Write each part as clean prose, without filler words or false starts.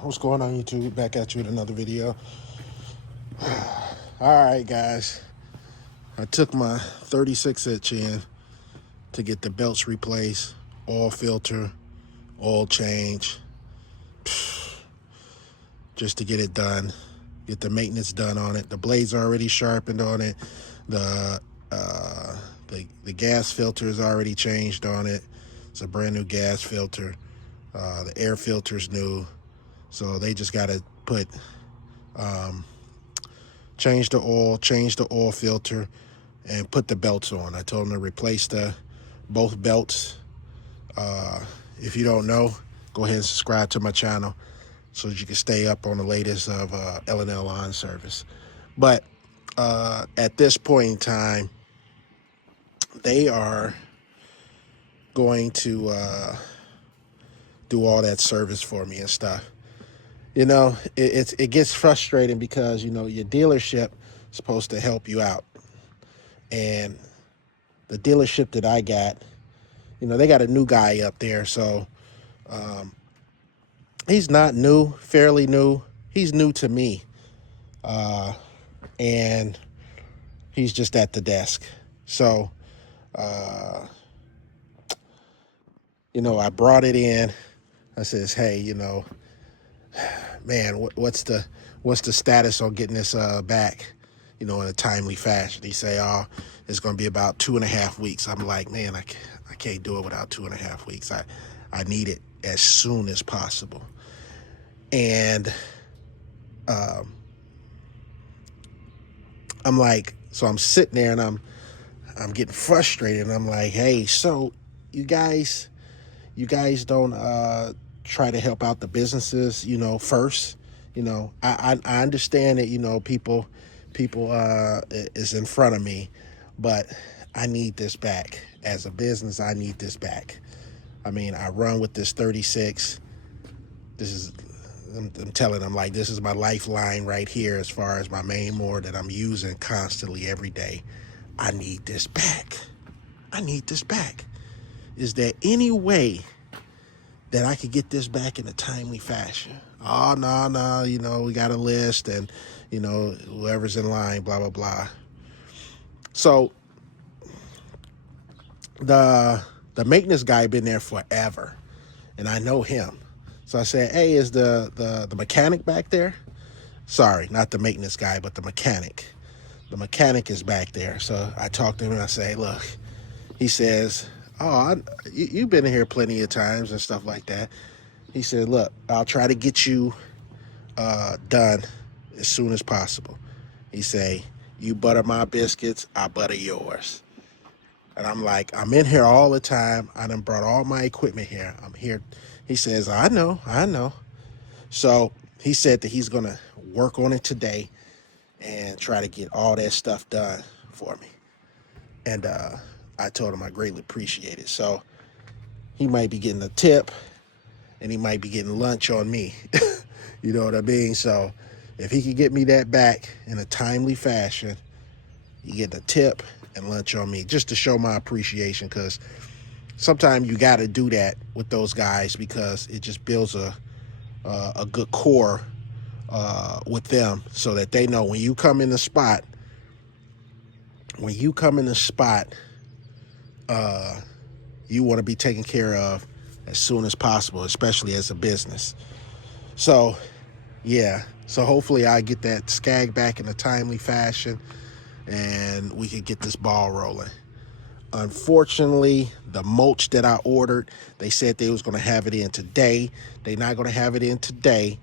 What's going on, YouTube? Back at you with another video. All right, guys. I took my 36-inch in to get the belts replaced, oil filter, oil change, just to get it done, get the maintenance done on it. The blades are already sharpened on it. The the gas filter is already changed on it. It's a brand new gas filter. The air filter's new. So they just got to change the oil filter, and put the belts on. I told them to replace both belts. If you don't know, go ahead and subscribe to my channel so that you can stay up on the latest of L&L Lawn Service. But at this point in time, they are going to do all that service for me and stuff. You know, it gets frustrating because, you know, your dealership is supposed to help you out. And the dealership that I got, you know, they got a new guy up there. So he's not new, fairly new. He's new to me. And he's just at the desk. So, you know, I brought it in. I says, hey, you know, man, what's the status on getting this back, you know, in a timely fashion? He say, oh, it's going to be about 2.5 weeks. I'm like, man, I can't do it without 2.5 weeks. I need it as soon as possible. And I'm like, so I'm sitting there and I'm getting frustrated. And I'm like, hey, so you guys don't try to help out the businesses, you know, first. You know, I understand that, you know, people is in front of me, but I need this back. As a business, I need this back. I mean, I run with this 36. I'm telling them, like, this is my lifeline right here as far as my main mower that I'm using constantly every day. I need this back. I need this back. Is there any way that I could get this back in a timely fashion? Oh, no, you know, we got a list and, you know, whoever's in line, blah, blah, blah. So the maintenance guy been there forever, and I know him. So I said, hey, is the mechanic back there? Sorry, not the maintenance guy, but the mechanic. The mechanic is back there. So I talked to him and I say, hey, look, he says, oh, you've been here plenty of times and stuff like that. He said, look, I'll try to get you done as soon as possible. He say, you butter my biscuits, I butter yours. And I'm like, I'm in here all the time. I done brought all my equipment here. I'm here. He says, I know. So he said that he's going to work on it today and try to get all that stuff done for me. And I told him I greatly appreciate it. So he might be getting a tip and he might be getting lunch on me. You know what I mean? So if he could get me that back in a timely fashion, you get a tip and lunch on me, just to show my appreciation, because sometimes you got to do that with those guys because it just builds a good core with them, so that they know when you come in the spot, you want to be taken care of as soon as possible, especially as a business. So yeah, so hopefully I get that Skag back in a timely fashion and we can get this ball rolling. Unfortunately, the mulch that I ordered, they said they was going to have it in today. They're not going to have it in today.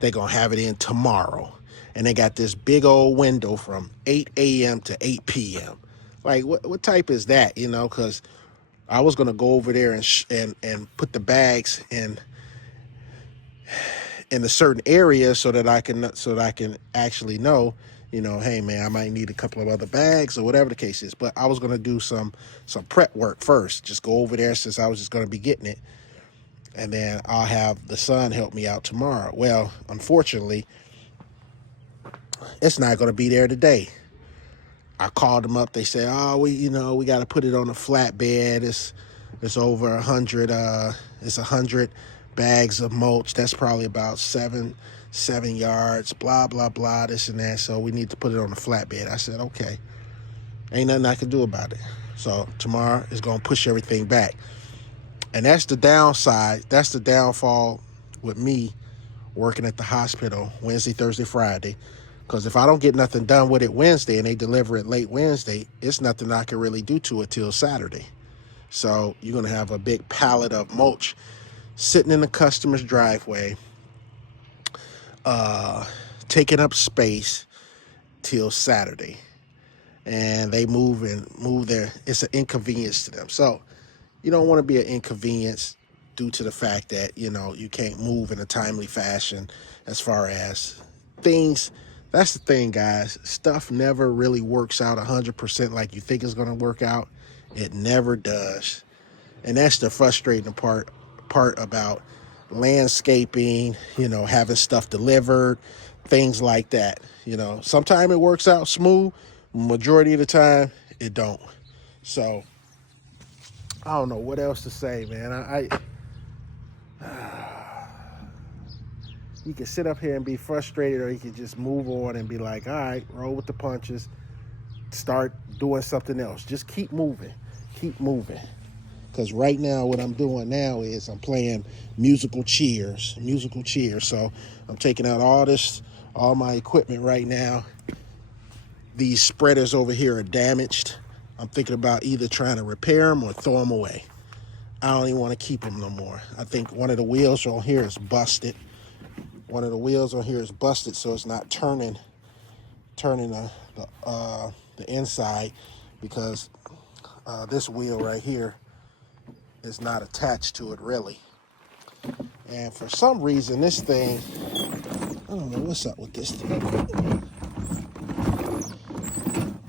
They're going to have it in tomorrow. And they got this big old window from 8 a.m. to 8 p.m. Like, what type is that, you know? Because I was going to go over there and put the bags in a certain area so that I can actually know, you know, hey man, I might need a couple of other bags or whatever the case is. But I was going to do some prep work first, just go over there since I was just going to be getting it. And then I'll have the son help me out tomorrow. Well, unfortunately, it's not going to be there today. I called them up. They said, oh, we got to put it on a flatbed. It's over 100. It's 100 bags of mulch. That's probably about seven yards. Blah blah blah. This and that. So we need to put it on the flatbed. I said, okay. Ain't nothing I can do about it. So tomorrow is gonna push everything back, and that's the downside. That's the downfall with me working at the hospital Wednesday, Thursday, Friday. Because if I don't get nothing done with it Wednesday and they deliver it late Wednesday, it's nothing I can really do to it till Saturday. So you're going to have a big pallet of mulch sitting in the customer's driveway, taking up space till Saturday. And they move there. It's an inconvenience to them. So you don't want to be an inconvenience due to the fact that, you can't move in a timely fashion as far as things. That's the thing, guys. Stuff never really works out 100% like you think it's going to work out. It never does. And that's the frustrating part about landscaping, having stuff delivered, things like that. Sometimes it works out smooth. Majority of the time, it don't. So, I don't know what else to say, man. You can sit up here and be frustrated, or you can just move on and be like, all right, roll with the punches, start doing something else. Just keep moving. Because right now, what I'm doing now is I'm playing musical chairs. So I'm taking out all my equipment right now. These spreaders over here are damaged. I'm thinking about either trying to repair them or throw them away. I don't even want to keep them no more. I think one of the wheels on here is busted. So it's not turning the inside, because this wheel right here is not attached to it really. And for some reason, this thing, I don't know what's up with this thing.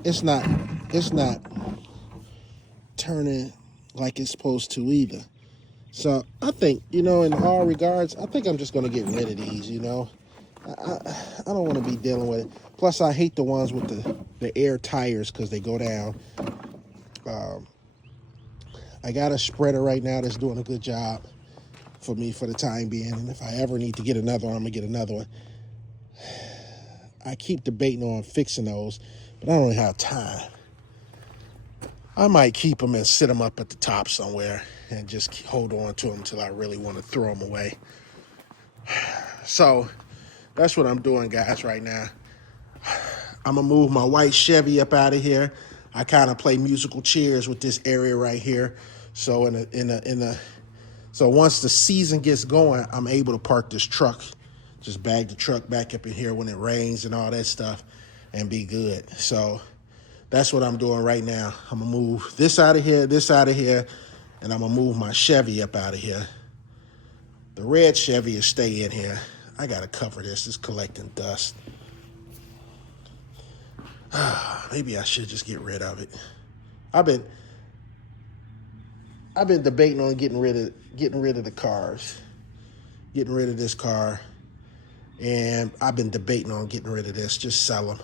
It's not turning like it's supposed to either. So I think, in all regards, I think I'm just going to get rid of these, I don't want to be dealing with it. Plus, I hate the ones with the air tires because they go down. I got a spreader right now that's doing a good job for me for the time being. And if I ever need to get another one, I'm going to get another one. I keep debating on fixing those, but I don't really have time. I might keep them and sit them up at the top somewhere and just hold on to them until I really want to throw them away. So that's what I'm doing, guys, right now. I'm going to move my white Chevy up out of here. I kind of play musical chairs with this area right here. So so once the season gets going, I'm able to park this truck, just bag the truck back up in here when it rains and all that stuff, and be good. So that's what I'm doing right now. I'm going to move this out of here, and I'm going to move my Chevy up out of here. The red Chevy will stay in here. I got to cover this. It's collecting dust. Maybe I should just get rid of it. I've been debating on getting rid of the cars. Getting rid of this car. And I've been debating on getting rid of this. Just sell them.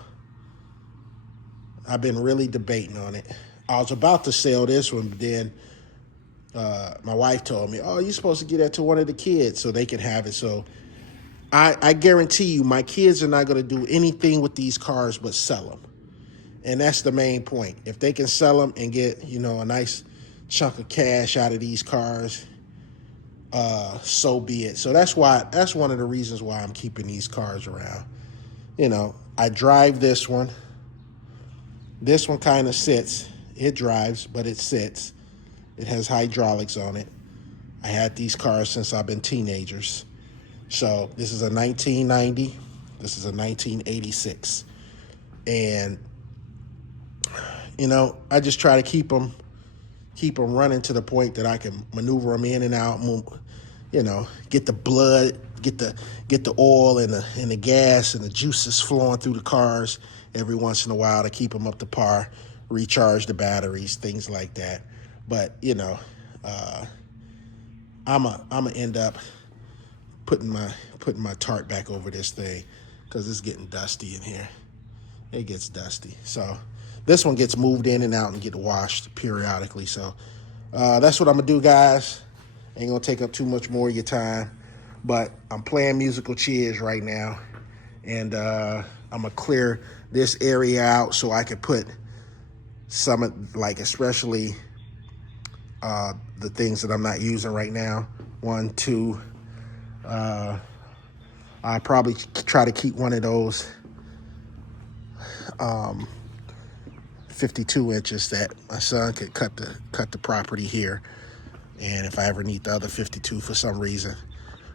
I've been really debating on it. I was about to sell this one, but then my wife told me, oh, you're supposed to get that to one of the kids so they can have it. So I guarantee you my kids are not going to do anything with these cars but sell them. And that's the main point. If they can sell them and get, a nice chunk of cash out of these cars, so be it. So that's one of the reasons why I'm keeping these cars around. I drive this one. This one kind of sits. It drives, but it sits. It has hydraulics on it. I had these cars since I've been teenagers. So this is a 1990. This is a 1986. And, I just try to keep them running to the point that I can maneuver them in and out, get the blood, get the oil and the gas and the juices flowing through the cars every once in a while to keep them up to par, recharge the batteries, things like that. But, I'm gonna end up putting my tarp back over this thing because it's getting dusty in here. It gets dusty. So this one gets moved in and out and get washed periodically. So That's what I'm going to do, guys. Ain't going to take up too much more of your time. But I'm playing musical chairs right now. And I'm going to clear this area out so I can put some, like especially the things that I'm not using right now. 1, 2. I'll probably try to keep one of those 52 inches that my son could cut the property here. And if I ever need the other 52 for some reason.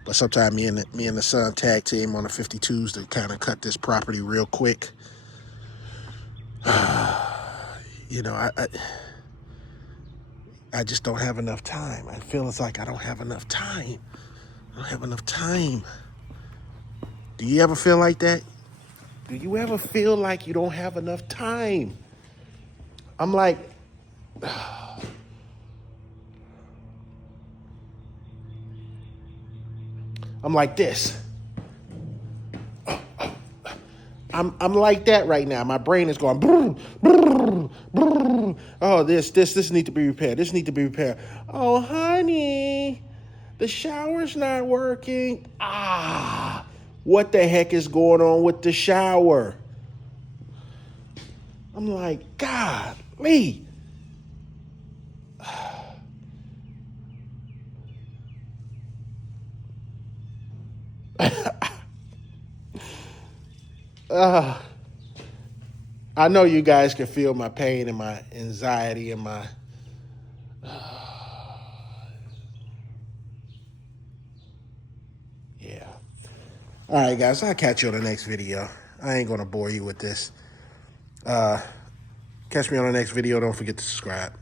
But sometimes me and the son tag team on the 52s to kind of cut this property real quick. You know, I just don't have enough time. I feel it's like I don't have enough time. I don't have enough time. Do you ever feel like that? Do you ever feel like you don't have enough time? I'm like, this. I'm like that right now. My brain is going, brr, brr, brr. Oh, this need to be repaired. This need to be repaired. Oh, honey, the shower's not working. What the heck is going on with the shower? I'm like, golly. I know you guys can feel my pain and my anxiety and my yeah. All right, guys, I'll catch you on the next video. I ain't gonna bore you with this. Catch me on the next video. Don't forget to subscribe.